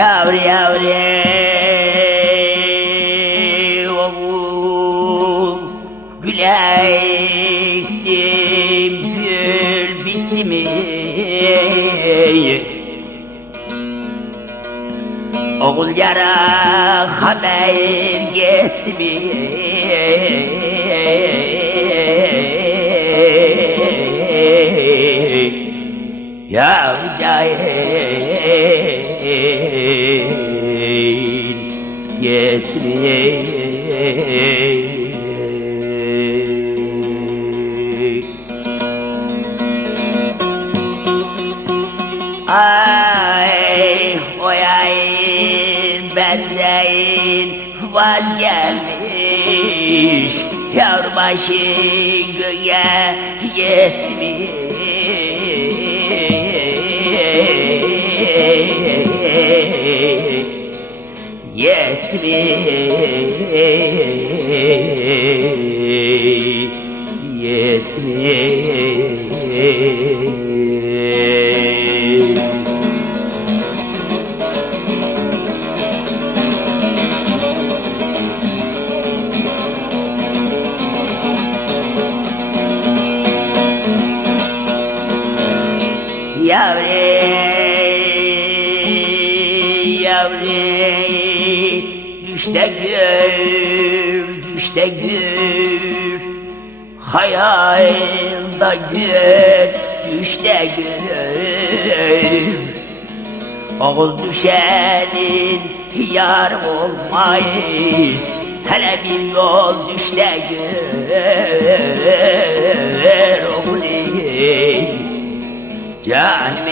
abre, abre. Oğul Güleştim gül bitti mi? Oğul yara haber gitti mi? Yavru cahil getir Ay oy ay benden vazgeçmiş. Yar başı göğe yetmiş yetme yetme yavre yavre düşte gör, düşte gör, hayalda gör, düşte gör. Oğul düşenin yar olmayız, hele bir yol düşte gör, oğul canım